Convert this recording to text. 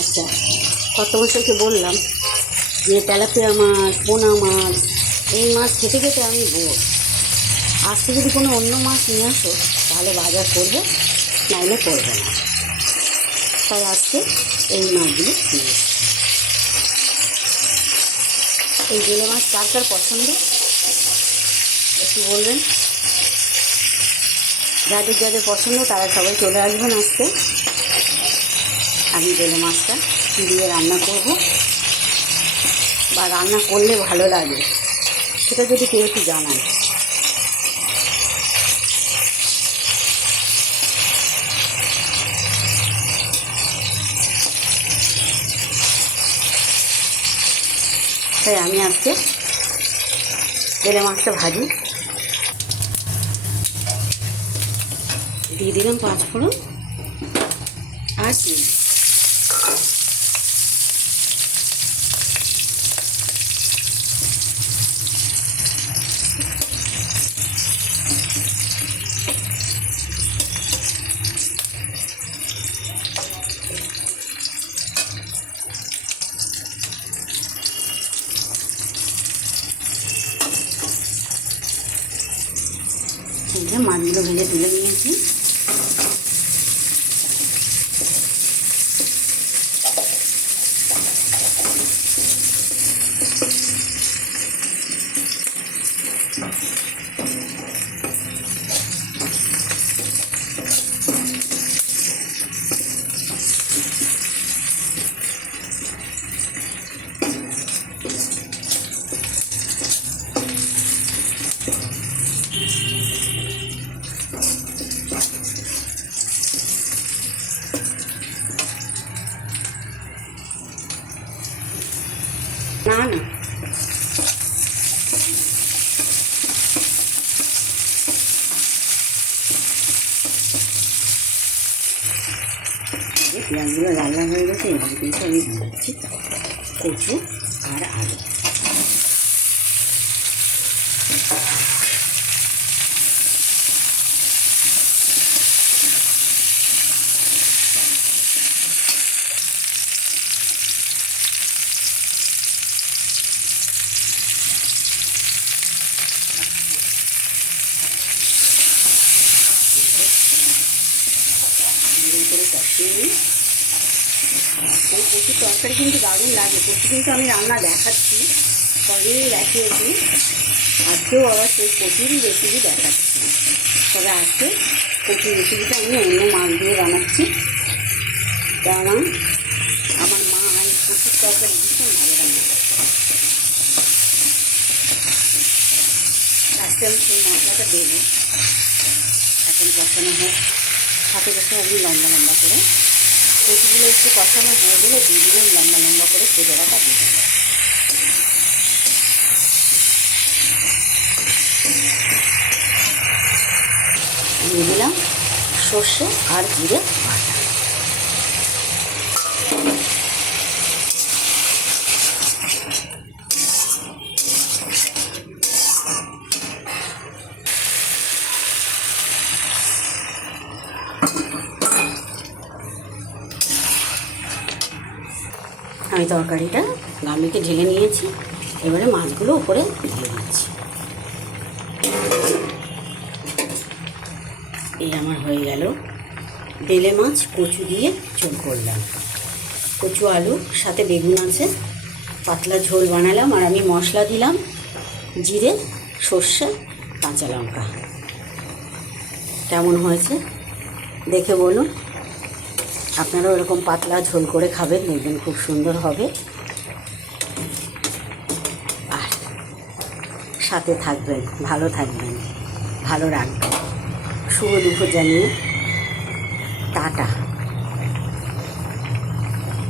আচ্ছা, কর্তামশাইকে বললাম যে তেলাপিয়া মাছ, পোনা মাছ, এই মাছ খেতে খেতে আমি বোর। আজকে যদি কোনো অন্য মাছ নিয়ে আসো তাহলে বাজার করবে, নাইলে করবে না। তাই আজকে এই মাছগুলো নিয়ে এসেছি। এই জেলে মাছ কার কার পছন্দ একটু বলবেন। যাদের যাদের পছন্দ তারা সবাই চলে আসবেন আজকে। আমি জেলে মাছটা কী দিয়ে রান্না করব বা রান্না করলে ভালো লাগে সেটা যদি কেউ একটু জানান। তাই আমি আজকে জেলে মাছটা ভাজি দিয়ে দিলাম 5 ফোড়ন আর চিনি। মাছগুলো ভেজে তুলে নিয়েছি। না না পেঁয়াজগুলো লাল লাল হয়ে গেছে। এবার কিন্তু আমি দিয়ে দিচ্ছি কচু আর আলু। করে কষিয়ে নিই। এই কচুর তরকারি কিন্তু দারুণ লাগে। কচু কিন্তু আমি রান্না দেখাচ্ছি, পরেই দেখিয়েছি, আজকেও আবার সেই কচুরই রেসিপি দেখাচ্ছি। তবে আজকে কচুর রেসিপিটা আমি অন্য মাছ দিয়ে বানাচ্ছি, কেননা আমার মা এই কচুর তরকারি ভীষণ ভালো রান্না করতে। আজকে আমি সেই মশলাটা দেবো। এখন কষানো হোক, হাতে কাছে আমি লম্বা লম্বা করে কচুগুলো একটু কষানো হয়ে গেলে দিয়ে দিলাম লম্বা লম্বা করে কেটে রাখা দিয়ে দিলাম সর্ষে আর জিরে বাটা। আমি তরকারিটা গামলিতে ঢেলে নিয়েছি। এবারে মাছগুলো উপরে দিয়ে দিচ্ছি। এই আমার হয়ে গেল বেলে মাছ কচু দিয়ে ঝোল করলাম। কচু আলু সাথে বেগুন আছে, পাতলা ঝোল বানালাম। আর আমি মশলা দিলাম জিরে, সর্ষে, কাঁচা লঙ্কা। কেমন হয়েছে দেখে বলুন। আপনারাও এরকম পাতলা ঝোল করে খাবেন, দেখবেন খুব সুন্দর হবে। আর সাথে থাকবেন, ভালো থাকবেন, ভালো রাখবেন। শুভ দুপুর জানিয়ে টাটা।